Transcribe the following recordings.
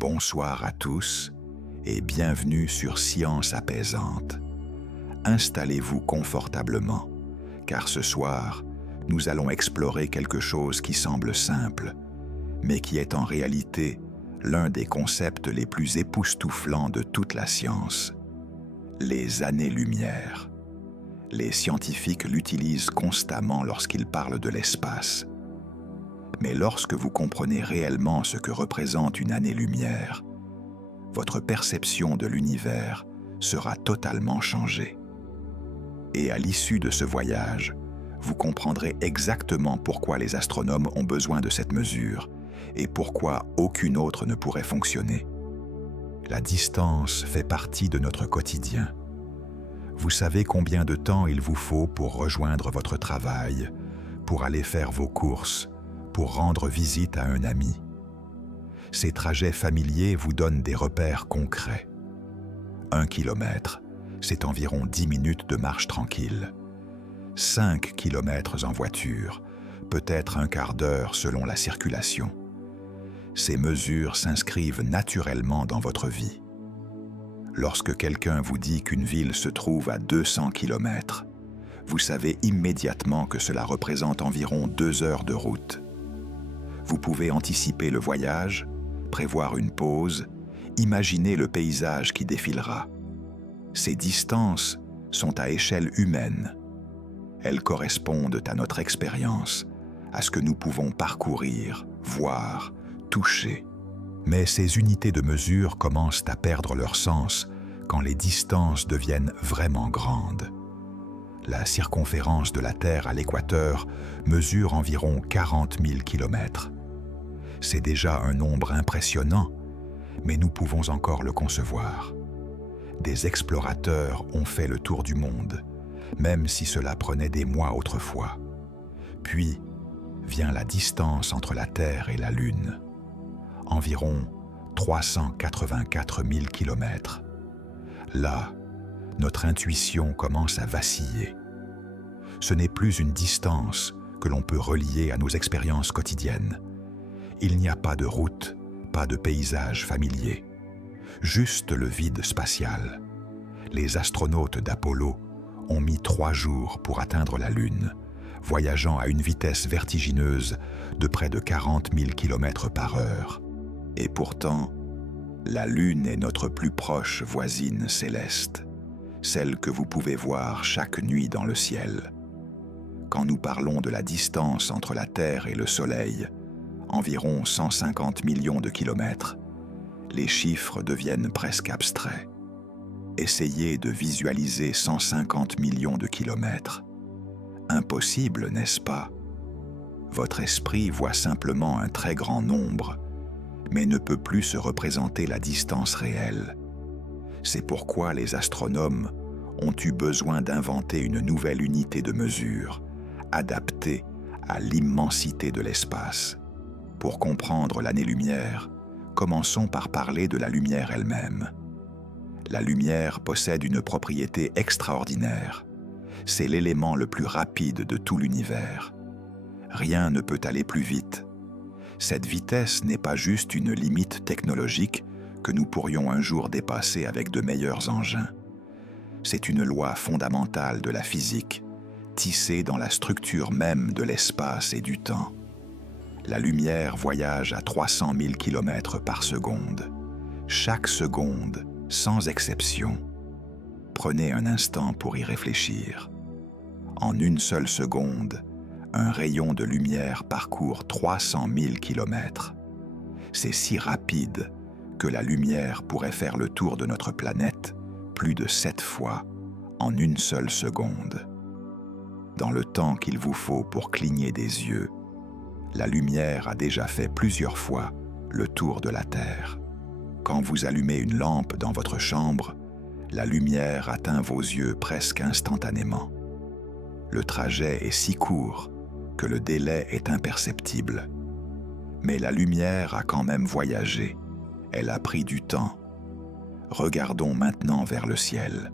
Bonsoir à tous et bienvenue sur Science apaisante. Installez-vous confortablement, car ce soir, nous allons explorer quelque chose qui semble simple, mais qui est en réalité l'un des concepts les plus époustouflants de toute la science. Les années-lumière. Les scientifiques l'utilisent constamment lorsqu'ils parlent de l'espace. Mais lorsque vous comprenez réellement ce que représente une année-lumière, votre perception de l'univers sera totalement changée. Et à l'issue de ce voyage, vous comprendrez exactement pourquoi les astronomes ont besoin de cette mesure et pourquoi aucune autre ne pourrait fonctionner. La distance fait partie de notre quotidien. Vous savez combien de temps il vous faut pour rejoindre votre travail, pour aller faire vos courses, pour rendre visite à un ami. Ces trajets familiers vous donnent des repères concrets. 1 kilomètre, c'est environ 10 minutes de marche tranquille. 5 kilomètres en voiture, peut-être un quart d'heure selon la circulation. Ces mesures s'inscrivent naturellement dans votre vie. Lorsque quelqu'un vous dit qu'une ville se trouve à 200 kilomètres, vous savez immédiatement que cela représente environ 2 heures de route. Vous pouvez anticiper le voyage, prévoir une pause, imaginer le paysage qui défilera. Ces distances sont à échelle humaine. Elles correspondent à notre expérience, à ce que nous pouvons parcourir, voir, toucher. Mais ces unités de mesure commencent à perdre leur sens quand les distances deviennent vraiment grandes. La circonférence de la Terre à l'équateur mesure environ 40 000 kilomètres. C'est déjà un nombre impressionnant, mais nous pouvons encore le concevoir. Des explorateurs ont fait le tour du monde, même si cela prenait des mois autrefois. Puis vient la distance entre la Terre et la Lune, environ 384 000 kilomètres. Là, notre intuition commence à vaciller. Ce n'est plus une distance que l'on peut relier à nos expériences quotidiennes. Il n'y a pas de route, pas de paysage familier, juste le vide spatial. Les astronautes d'Apollo ont mis 3 jours pour atteindre la Lune, voyageant à une vitesse vertigineuse de près de 40 000 km par heure. Et pourtant, la Lune est notre plus proche voisine céleste, celle que vous pouvez voir chaque nuit dans le ciel. Quand nous parlons de la distance entre la Terre et le Soleil, environ 150 millions de kilomètres, les chiffres deviennent presque abstraits. Essayez de visualiser 150 millions de kilomètres. Impossible, n'est-ce pas? Votre esprit voit simplement un très grand nombre, mais ne peut plus se représenter la distance réelle. C'est pourquoi les astronomes ont eu besoin d'inventer une nouvelle unité de mesure, adaptée à l'immensité de l'espace. Pour comprendre l'année-lumière, commençons par parler de la lumière elle-même. La lumière possède une propriété extraordinaire. C'est l'élément le plus rapide de tout l'univers. Rien ne peut aller plus vite. Cette vitesse n'est pas juste une limite technologique que nous pourrions un jour dépasser avec de meilleurs engins. C'est une loi fondamentale de la physique, tissée dans la structure même de l'espace et du temps. La lumière voyage à 300 000 km par seconde. Chaque seconde, sans exception. Prenez un instant pour y réfléchir. En une seule seconde, un rayon de lumière parcourt 300 000 km. C'est si rapide que la lumière pourrait faire le tour de notre planète plus de 7 fois en une seule seconde. Dans le temps qu'il vous faut pour cligner des yeux, la lumière a déjà fait plusieurs fois le tour de la Terre. Quand vous allumez une lampe dans votre chambre, la lumière atteint vos yeux presque instantanément. Le trajet est si court que le délai est imperceptible. Mais la lumière a quand même voyagé. Elle a pris du temps. Regardons maintenant vers le ciel.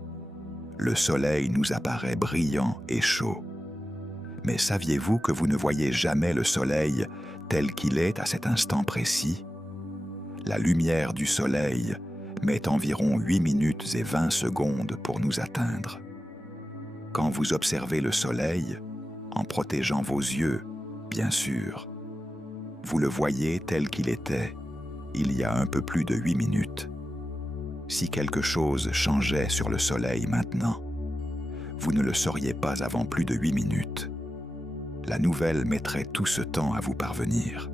Le soleil nous apparaît brillant et chaud. Mais saviez-vous que vous ne voyez jamais le soleil tel qu'il est à cet instant précis? La lumière du soleil met environ 8 minutes et 20 secondes pour nous atteindre. Quand vous observez le soleil, en protégeant vos yeux, bien sûr, vous le voyez tel qu'il était il y a un peu plus de 8 minutes. Si quelque chose changeait sur le soleil maintenant, vous ne le sauriez pas avant plus de 8 minutes. La nouvelle mettrait tout ce temps à vous parvenir.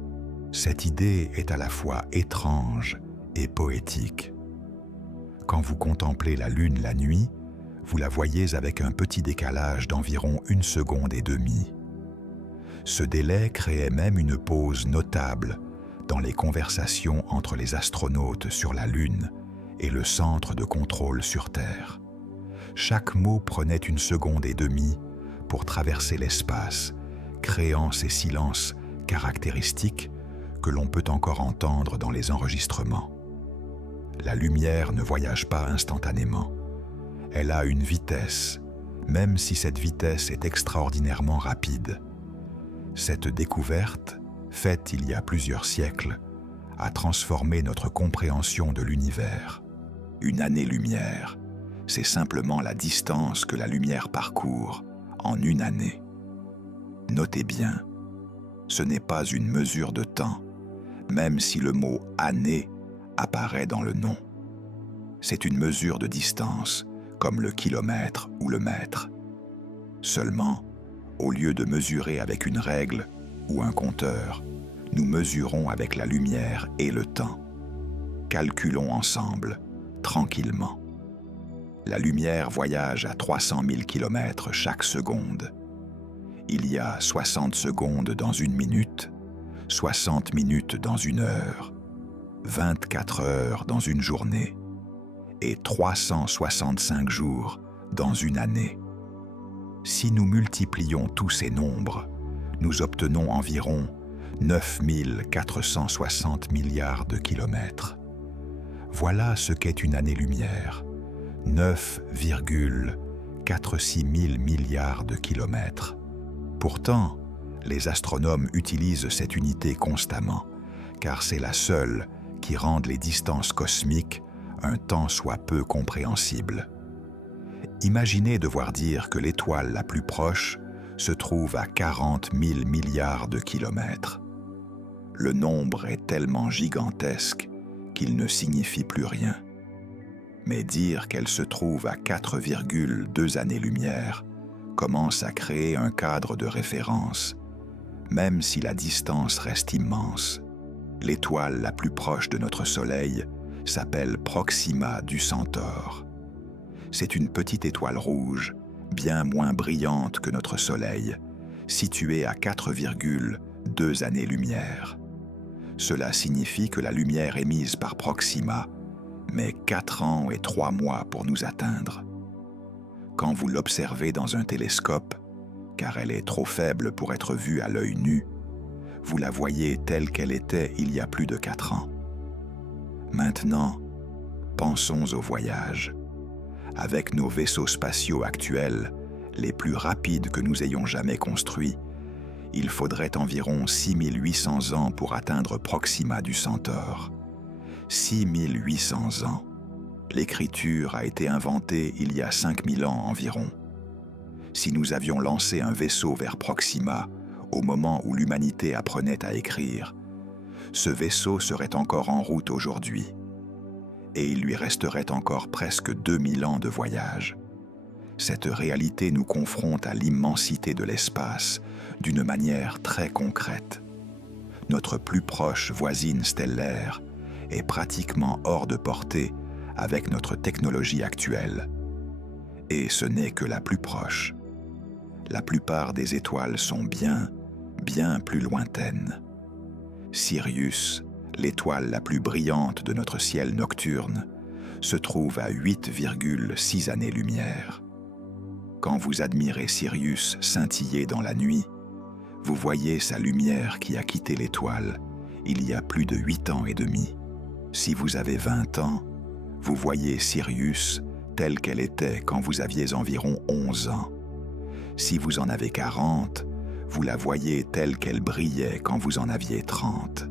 Cette idée est à la fois étrange et poétique. Quand vous contemplez la lune la nuit, vous la voyez avec un petit décalage d'environ 1 seconde et demie. Ce délai créait même une pause notable dans les conversations entre les astronautes sur la Lune et le centre de contrôle sur Terre. Chaque mot prenait 1 seconde et demie pour traverser l'espace, créant ces silences caractéristiques que l'on peut encore entendre dans les enregistrements. La lumière ne voyage pas instantanément. Elle a une vitesse, même si cette vitesse est extraordinairement rapide. Cette découverte, faite il y a plusieurs siècles, a transformé notre compréhension de l'univers. Une année-lumière, c'est simplement la distance que la lumière parcourt en 1 année. Notez bien, ce n'est pas une mesure de temps, même si le mot « année » apparaît dans le nom. C'est une mesure de distance, comme le kilomètre ou le mètre. Seulement, au lieu de mesurer avec une règle ou un compteur, nous mesurons avec la lumière et le temps. Calculons ensemble, tranquillement. La lumière voyage à 300 000 km chaque seconde. Il y a 60 secondes dans 1 minute, 60 minutes dans 1 heure, 24 heures dans 1 journée et 365 jours dans 1 année. Si nous multiplions tous ces nombres, nous obtenons environ 9 460 milliards de kilomètres. Voilà ce qu'est une année-lumière, 9,46 000 milliards de kilomètres. Pourtant, les astronomes utilisent cette unité constamment, car c'est la seule qui rende les distances cosmiques un tant soit peu compréhensibles. Imaginez devoir dire que l'étoile la plus proche se trouve à 40 000 milliards de kilomètres. Le nombre est tellement gigantesque qu'il ne signifie plus rien. Mais dire qu'elle se trouve à 4,2 années-lumière commence à créer un cadre de référence, même si la distance reste immense. L'étoile la plus proche de notre Soleil s'appelle Proxima du Centaure. C'est une petite étoile rouge, bien moins brillante que notre Soleil, située à 4,2 années-lumière. Cela signifie que la lumière émise par Proxima met 4 ans et 3 mois pour nous atteindre. Quand vous l'observez dans un télescope, car elle est trop faible pour être vue à l'œil nu, vous la voyez telle qu'elle était il y a plus de 4 ans. Maintenant, pensons au voyage. Avec nos vaisseaux spatiaux actuels, les plus rapides que nous ayons jamais construits, il faudrait environ 6800 ans pour atteindre Proxima du Centaure. 6800 ans. L'écriture a été inventée il y a 5000 ans environ. Si nous avions lancé un vaisseau vers Proxima au moment où l'humanité apprenait à écrire, ce vaisseau serait encore en route aujourd'hui. Et il lui resterait encore presque 2000 ans de voyage. Cette réalité nous confronte à l'immensité de l'espace d'une manière très concrète. Notre plus proche voisine stellaire est pratiquement hors de portée avec notre technologie actuelle. Et ce n'est que la plus proche. La plupart des étoiles sont bien plus lointaines. Sirius, l'étoile la plus brillante de notre ciel nocturne, se trouve à 8,6 années-lumière. Quand vous admirez Sirius scintiller dans la nuit, vous voyez sa lumière qui a quitté l'étoile il y a plus de 8 ans et demi. Si vous avez 20 ans, vous voyez Sirius telle qu'elle était quand vous aviez environ 11 ans. Si vous en avez 40, vous la voyez telle qu'elle brillait quand vous en aviez 30.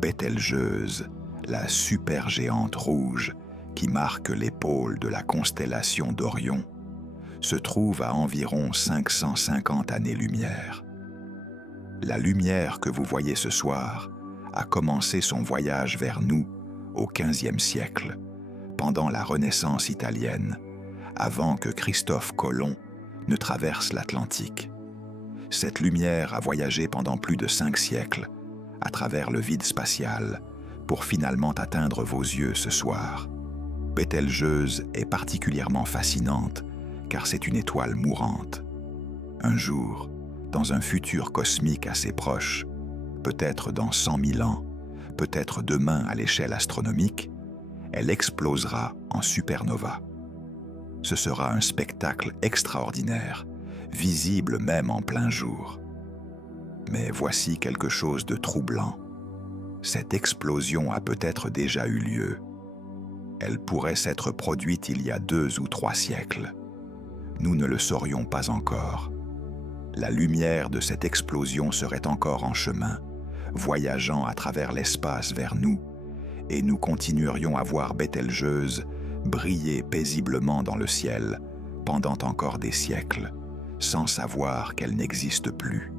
Bételgeuse la supergéante rouge qui marque l'épaule de la constellation d'Orion, se trouve à environ 550 années-lumière. La lumière que vous voyez ce soir a commencé son voyage vers nous au XVe siècle, pendant la Renaissance italienne, avant que Christophe Colomb ne traverse l'Atlantique. Cette lumière a voyagé pendant plus de 5 siècles à travers le vide spatial pour finalement atteindre vos yeux ce soir. Bételgeuse est particulièrement fascinante car c'est une étoile mourante. Un jour, dans un futur cosmique assez proche, peut-être dans 100 000 ans, peut-être demain à l'échelle astronomique, elle explosera en supernova. Ce sera un spectacle extraordinaire, visible même en plein jour. Mais voici quelque chose de troublant. Cette explosion a peut-être déjà eu lieu. Elle pourrait s'être produite il y a 2 ou 3 siècles. Nous ne le saurions pas encore. La lumière de cette explosion serait encore en chemin, voyageant à travers l'espace vers nous, et nous continuerions à voir Bételgeuse briller paisiblement dans le ciel pendant encore des siècles, sans savoir qu'elle n'existe plus.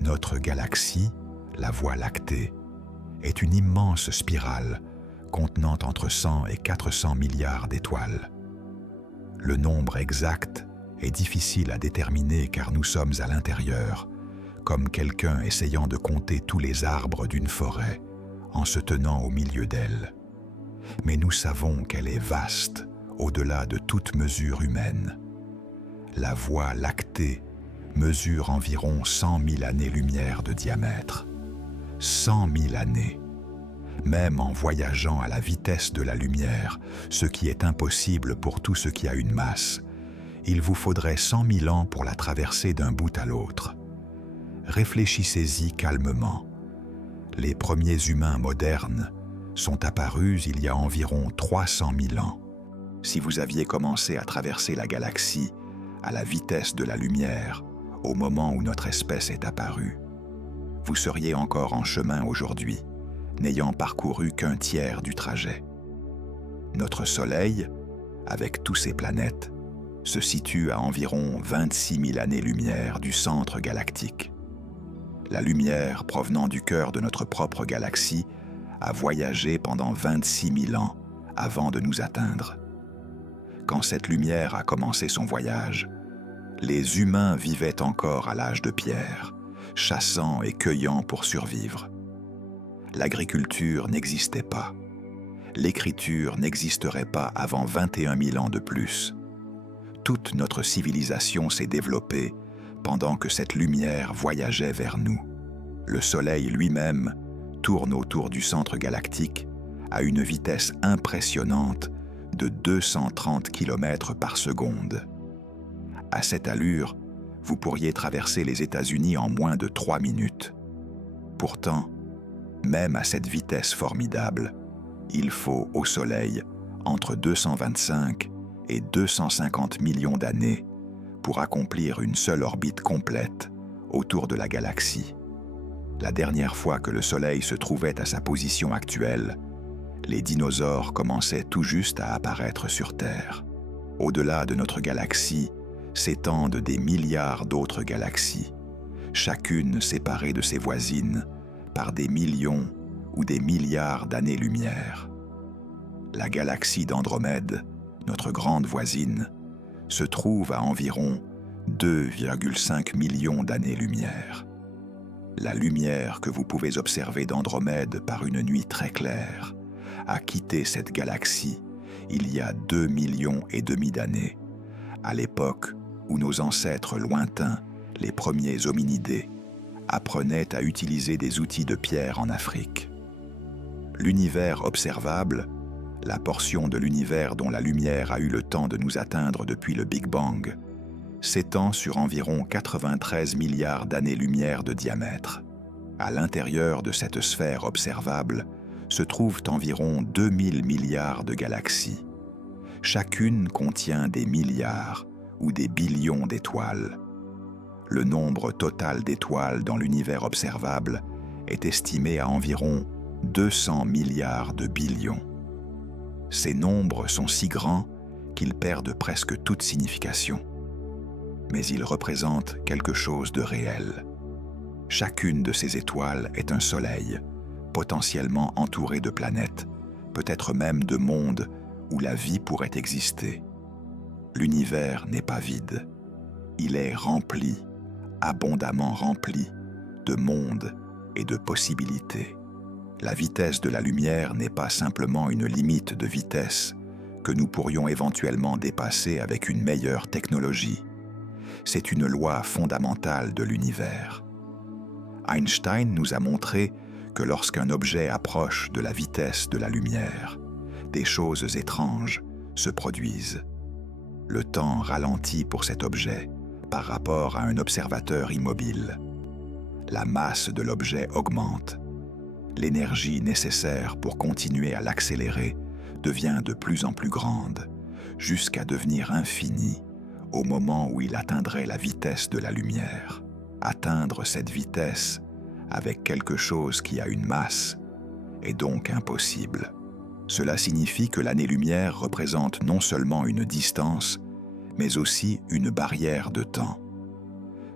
Notre galaxie, la Voie lactée, est une immense spirale contenant entre 100 et 400 milliards d'étoiles. Le nombre exact est difficile à déterminer car nous sommes à l'intérieur, comme quelqu'un essayant de compter tous les arbres d'une forêt en se tenant au milieu d'elle. Mais nous savons qu'elle est vaste, au-delà de toute mesure humaine. La Voie lactée mesure environ 100 000 années-lumière de diamètre. 100 000 années. Même en voyageant à la vitesse de la lumière, ce qui est impossible pour tout ce qui a une masse, il vous faudrait 100 000 ans pour la traverser d'un bout à l'autre. Réfléchissez-y calmement. Les premiers humains modernes sont apparus il y a environ 300 000 ans. Si vous aviez commencé à traverser la galaxie à la vitesse de la lumière au moment où notre espèce est apparue, vous seriez encore en chemin aujourd'hui, n'ayant parcouru qu'un tiers du trajet. Notre Soleil, avec tous ses planètes, se situe à environ 26 000 années-lumière du centre galactique. La lumière provenant du cœur de notre propre galaxie a voyagé pendant 26 000 ans avant de nous atteindre. Quand cette lumière a commencé son voyage, les humains vivaient encore à l'âge de pierre, chassant et cueillant pour survivre. L'agriculture n'existait pas. L'écriture n'existerait pas avant 21 000 ans de plus. Toute notre civilisation s'est développée pendant que cette lumière voyageait vers nous. Le Soleil lui-même tourne autour du centre galactique à une vitesse impressionnante de 230 km par seconde. À cette allure, vous pourriez traverser les États-Unis en moins de 3 minutes. Pourtant, même à cette vitesse formidable, il faut au Soleil entre 225 et 250 millions d'années pour accomplir une seule orbite complète autour de la galaxie. La dernière fois que le Soleil se trouvait à sa position actuelle, les dinosaures commençaient tout juste à apparaître sur Terre. Au-delà de notre galaxie s'étendent des milliards d'autres galaxies, chacune séparée de ses voisines par des millions ou des milliards d'années-lumière. La galaxie d'Andromède, notre grande voisine, se trouve à environ 2,5 millions d'années-lumière. La lumière que vous pouvez observer d'Andromède par une nuit très claire a quitté cette galaxie il y a 2,5 millions d'années, à l'époque où nos ancêtres lointains, les premiers hominidés, apprenaient à utiliser des outils de pierre en Afrique. L'univers observable, la portion de l'univers dont la lumière a eu le temps de nous atteindre depuis le Big Bang, s'étend sur environ 93 milliards d'années-lumière de diamètre. À l'intérieur de cette sphère observable se trouvent environ 2000 milliards de galaxies. Chacune contient des milliards ou des billions d'étoiles. Le nombre total d'étoiles dans l'univers observable est estimé à environ 200 milliards de billions. Ces nombres sont si grands qu'ils perdent presque toute signification. Mais ils représentent quelque chose de réel. Chacune de ces étoiles est un soleil, potentiellement entouré de planètes, peut-être même de mondes où la vie pourrait exister. L'univers n'est pas vide. Il est rempli, abondamment rempli, de mondes et de possibilités. La vitesse de la lumière n'est pas simplement une limite de vitesse que nous pourrions éventuellement dépasser avec une meilleure technologie. C'est une loi fondamentale de l'univers. Einstein nous a montré que lorsqu'un objet approche de la vitesse de la lumière, des choses étranges se produisent. Le temps ralentit pour cet objet par rapport à un observateur immobile. La masse de l'objet augmente. L'énergie nécessaire pour continuer à l'accélérer devient de plus en plus grande, jusqu'à devenir infinie au moment où il atteindrait la vitesse de la lumière. Atteindre cette vitesse avec quelque chose qui a une masse est donc impossible. Cela signifie que l'année-lumière représente non seulement une distance, mais aussi une barrière de temps.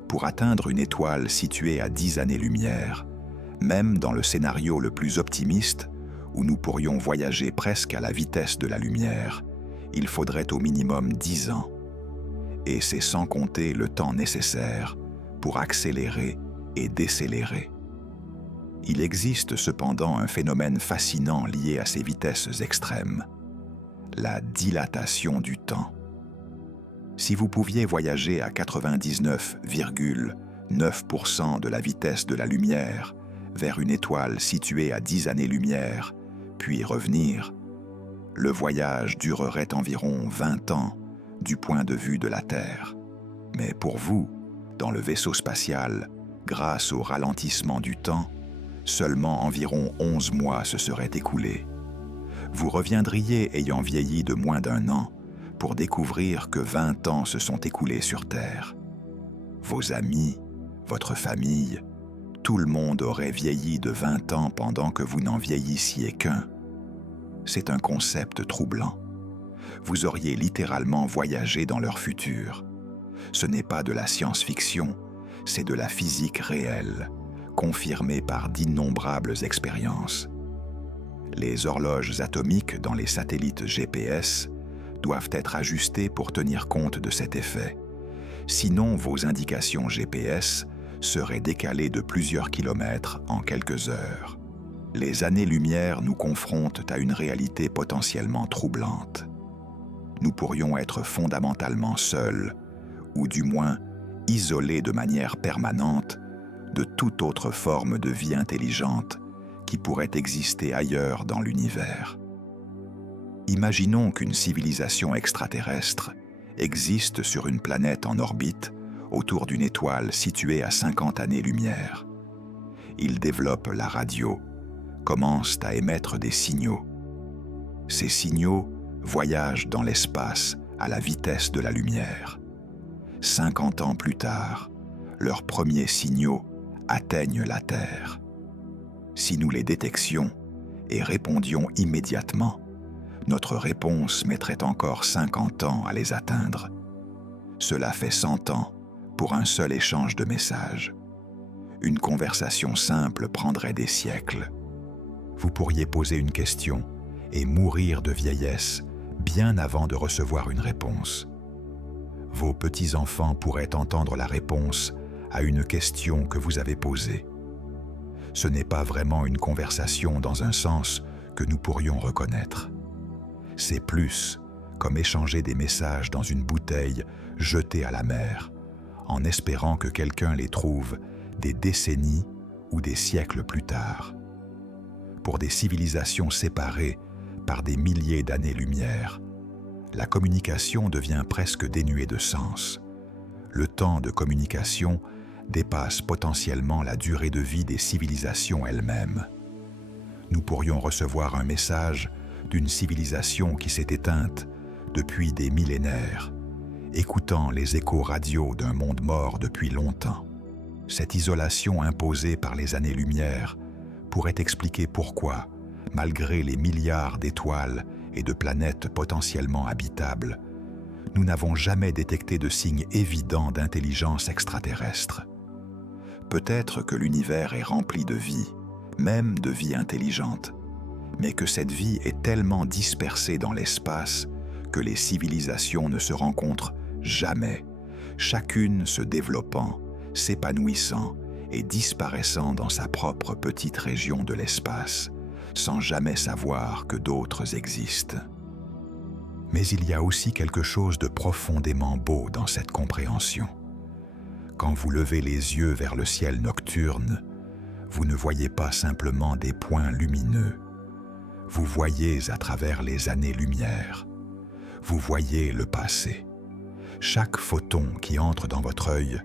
Pour atteindre une étoile située à 10 années-lumière, même dans le scénario le plus optimiste, où nous pourrions voyager presque à la vitesse de la lumière, il faudrait au minimum 10 ans. Et c'est sans compter le temps nécessaire pour accélérer et décélérer. Il existe cependant un phénomène fascinant lié à ces vitesses extrêmes, la dilatation du temps. Si vous pouviez voyager à 99,9% de la vitesse de la lumière vers une étoile située à 10 années-lumière, puis revenir, le voyage durerait environ 20 ans du point de vue de la Terre. Mais pour vous, dans le vaisseau spatial, grâce au ralentissement du temps, seulement environ 11 mois se seraient écoulés. Vous reviendriez ayant vieilli de moins d'1 an pour découvrir que 20 ans se sont écoulés sur Terre. Vos amis, votre famille, tout le monde aurait vieilli de 20 ans pendant que vous n'en vieillissiez qu'un. C'est un concept troublant. Vous auriez littéralement voyagé dans leur futur. Ce n'est pas de la science-fiction, c'est de la physique réelle, confirmée par d'innombrables expériences. Les horloges atomiques dans les satellites GPS doivent être ajustées pour tenir compte de cet effet. Sinon, vos indications GPS seraient décalées de plusieurs kilomètres en quelques heures. Les années-lumière nous confrontent à une réalité potentiellement troublante. Nous pourrions être fondamentalement seuls, ou du moins isolés de manière permanente de toute autre forme de vie intelligente qui pourrait exister ailleurs dans l'univers. Imaginons qu'une civilisation extraterrestre existe sur une planète en orbite autour d'une étoile située à 50 années-lumière. Ils développent la radio, commencent à émettre des signaux. Ces signaux voyagent dans l'espace à la vitesse de la lumière. 50 ans plus tard, leurs premiers signaux atteignent la Terre. Si nous les détections et répondions immédiatement, notre réponse mettrait encore 50 ans à les atteindre. Cela fait 100 ans pour un seul échange de messages. Une conversation simple prendrait des siècles. Vous pourriez poser une question et mourir de vieillesse bien avant de recevoir une réponse. Vos petits-enfants pourraient entendre la réponse à une question que vous avez posée. Ce n'est pas vraiment une conversation dans un sens que nous pourrions reconnaître. C'est plus comme échanger des messages dans une bouteille jetée à la mer, en espérant que quelqu'un les trouve des décennies ou des siècles plus tard. Pour des civilisations séparées par des milliers d'années-lumière, la communication devient presque dénuée de sens. Le temps de communication dépasse potentiellement la durée de vie des civilisations elles-mêmes. Nous pourrions recevoir un message d'une civilisation qui s'est éteinte depuis des millénaires, écoutant les échos radio d'un monde mort depuis longtemps. Cette isolation imposée par les années-lumière pourrait expliquer pourquoi, malgré les milliards d'étoiles et de planètes potentiellement habitables, nous n'avons jamais détecté de signes évidents d'intelligence extraterrestre. Peut-être que l'univers est rempli de vie, même de vie intelligente, mais que cette vie est tellement dispersée dans l'espace que les civilisations ne se rencontrent jamais, chacune se développant, s'épanouissant et disparaissant dans sa propre petite région de l'espace, sans jamais savoir que d'autres existent. Mais il y a aussi quelque chose de profondément beau dans cette compréhension. Quand vous levez les yeux vers le ciel nocturne, vous ne voyez pas simplement des points lumineux. Vous voyez à travers les années-lumière. Vous voyez le passé. Chaque photon qui entre dans votre œil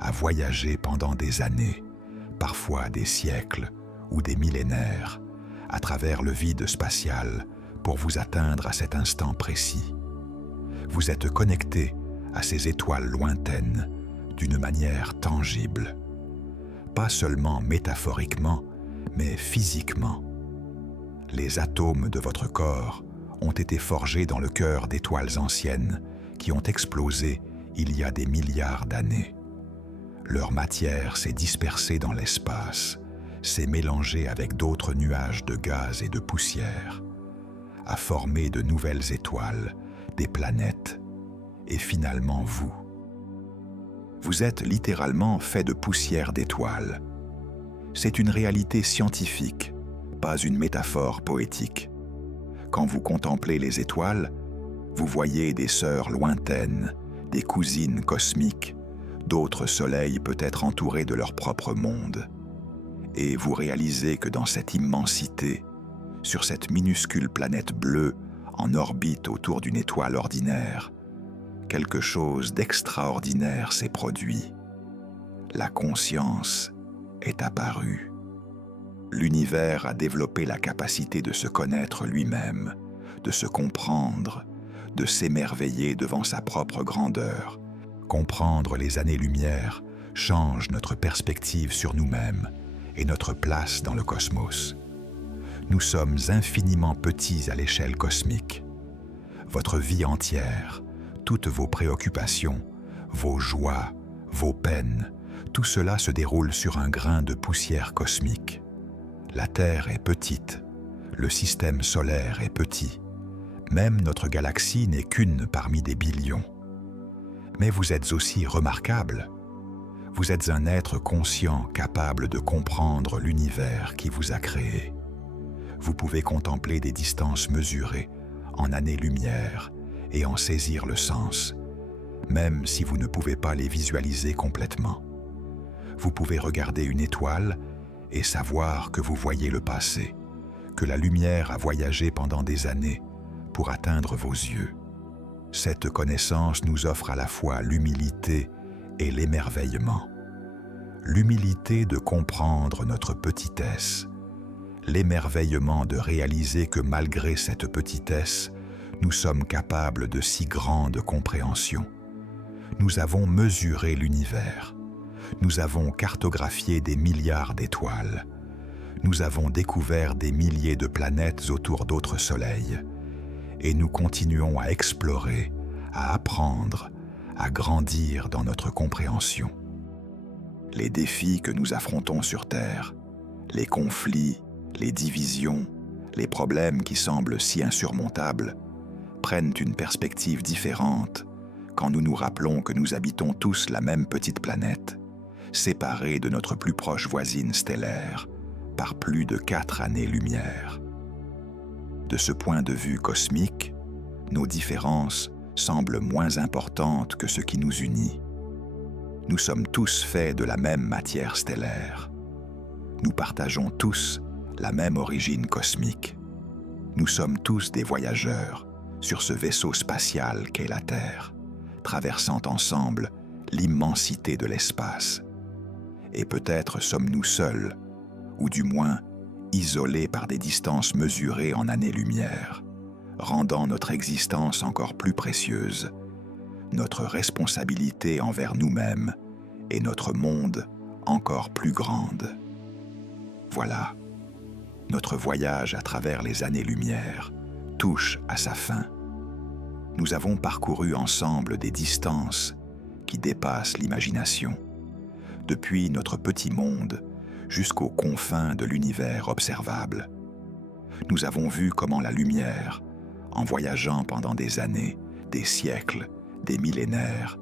a voyagé pendant des années, parfois des siècles ou des millénaires, à travers le vide spatial pour vous atteindre à cet instant précis. Vous êtes connecté à ces étoiles lointaines d'une manière tangible. Pas seulement métaphoriquement, mais physiquement. Les atomes de votre corps ont été forgés dans le cœur d'étoiles anciennes qui ont explosé il y a des milliards d'années. Leur matière s'est dispersée dans l'espace, s'est mélangée avec d'autres nuages de gaz et de poussière, a formé de nouvelles étoiles, des planètes, et finalement vous. Vous êtes littéralement fait de poussière d'étoiles. C'est une réalité scientifique, pas une métaphore poétique. Quand vous contemplez les étoiles, vous voyez des sœurs lointaines, des cousines cosmiques, d'autres soleils peut-être entourés de leur propre monde. Et vous réalisez que dans cette immensité, sur cette minuscule planète bleue en orbite autour d'une étoile ordinaire, quelque chose d'extraordinaire s'est produit. La conscience est apparue. L'univers a développé la capacité de se connaître lui-même, de se comprendre, de s'émerveiller devant sa propre grandeur. Comprendre les années-lumière change notre perspective sur nous-mêmes et notre place dans le cosmos. Nous sommes infiniment petits à l'échelle cosmique. Votre vie entière, toutes vos préoccupations, vos joies, vos peines, tout cela se déroule sur un grain de poussière cosmique. La Terre est petite, le système solaire est petit, même notre galaxie n'est qu'une parmi des billions. Mais vous êtes aussi remarquable. Vous êtes un être conscient capable de comprendre l'univers qui vous a créé. Vous pouvez contempler des distances mesurées, en années-lumière, et en saisir le sens, même si vous ne pouvez pas les visualiser complètement. Vous pouvez regarder une étoile et savoir que vous voyez le passé, que la lumière a voyagé pendant des années pour atteindre vos yeux. Cette connaissance nous offre à la fois l'humilité et l'émerveillement. L'humilité de comprendre notre petitesse, l'émerveillement de réaliser que malgré cette petitesse, nous sommes capables de si grande compréhension. Nous avons mesuré l'univers. Nous avons cartographié des milliards d'étoiles. Nous avons découvert des milliers de planètes autour d'autres soleils. Et nous continuons à explorer, à apprendre, à grandir dans notre compréhension. Les défis que nous affrontons sur Terre, les conflits, les divisions, les problèmes qui semblent si insurmontables, prennent une perspective différente quand nous nous rappelons que nous habitons tous la même petite planète, séparés de notre plus proche voisine stellaire par plus de 4 années-lumière. De ce point de vue cosmique, nos différences semblent moins importantes que ce qui nous unit. Nous sommes tous faits de la même matière stellaire. Nous partageons tous la même origine cosmique. Nous sommes tous des voyageurs sur ce vaisseau spatial qu'est la Terre, traversant ensemble l'immensité de l'espace. Et peut-être sommes-nous seuls, ou du moins isolés par des distances mesurées en années-lumière, rendant notre existence encore plus précieuse, notre responsabilité envers nous-mêmes et notre monde encore plus grande. Voilà, Notre voyage à travers les années-lumière touche à sa fin. Nous avons parcouru ensemble des distances qui dépassent l'imagination, depuis notre petit monde jusqu'aux confins de l'univers observable. Nous avons vu comment la lumière, en voyageant pendant des années, des siècles, des millénaires,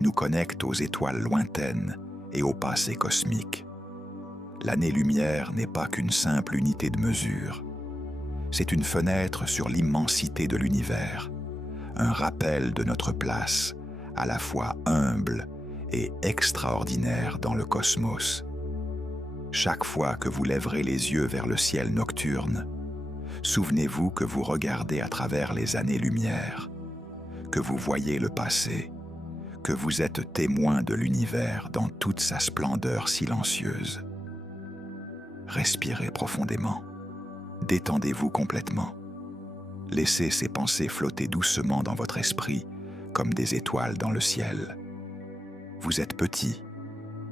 nous connecte aux étoiles lointaines et au passé cosmique. L'année-lumière n'est pas qu'une simple unité de mesure. C'est une fenêtre sur l'immensité de l'univers, un rappel de notre place, à la fois humble et extraordinaire dans le cosmos. Chaque fois que vous lèverez les yeux vers le ciel nocturne, souvenez-vous que vous regardez à travers les années-lumière, que vous voyez le passé, que vous êtes témoin de l'univers dans toute sa splendeur silencieuse. Respirez profondément, détendez-vous complètement. Laissez ces pensées flotter doucement dans votre esprit comme des étoiles dans le ciel. Vous êtes petit,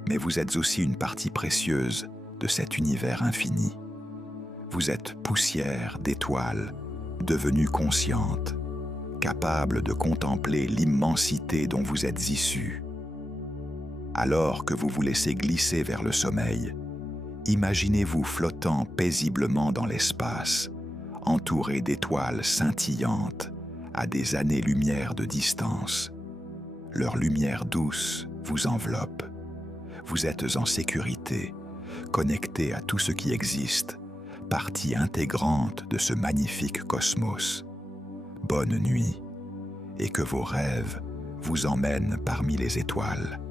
mais vous êtes aussi une partie précieuse de cet univers infini. Vous êtes poussière d'étoiles, devenue consciente, capable de contempler l'immensité dont vous êtes issu. Alors que vous vous laissez glisser vers le sommeil, imaginez-vous flottant paisiblement dans l'espace, entouré d'étoiles scintillantes à des années-lumière de distance. Leur lumière douce vous enveloppe. Vous êtes en sécurité, connecté à tout ce qui existe, partie intégrante de ce magnifique cosmos. Bonne nuit, et que vos rêves vous emmènent parmi les étoiles.